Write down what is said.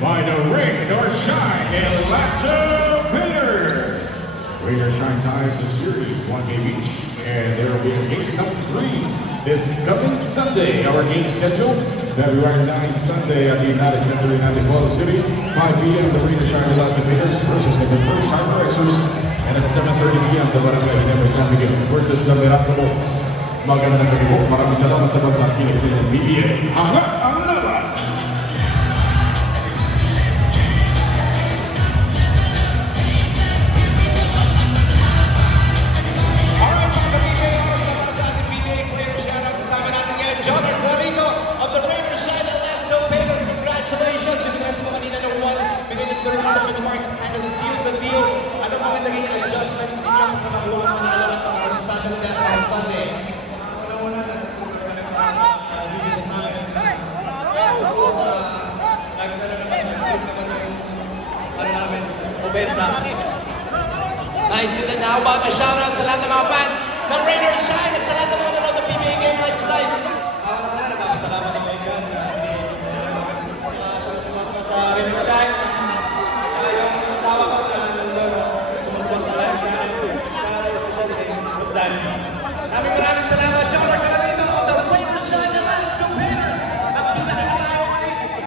by the Rain or Shine El Lasso Painters. Rain or Shine ties the series 1 game each, and there will be a game number 3 this coming Sunday. Our game schedule, February 9th, Sunday at the United Center in Antipolo City, 5 p.m. the Rain or Shine El Lasso Painters versus the First Harbor Xers, and at 7:30 p.m. the Barangay Ginebra San Miguel versus the Meralco Bolts. Magandang gabi po. Maraming salamat sa pagpakinig sa inyong PBA. Angat ang laban! Alright, mga ka-PBA, oras na para sa ating PBA players. Yan ang kasama natin ngayon, John Clarito of the Rain or Shine El Lasso Painters. Congratulations! Yung dress mo kanina ng 1 minute and 30 second mark kind of sealed the deal. Ano mga naging adjustments ninyo para makuha ang manalo at para sa Saturday at Sunday? Nice, and then how about a shout out sa lahat ng mga fans ng Rain or Shine at sa lahat ng mga nanonood ng PBA Game Live tonight. Salamat ng kaibigan sa sumasama sa Rain or Shine. Tsaka yung asawa ko na nandun, sumasabang talaga sa akin. Kaya especially kay Boss Dan. Maraming salamat.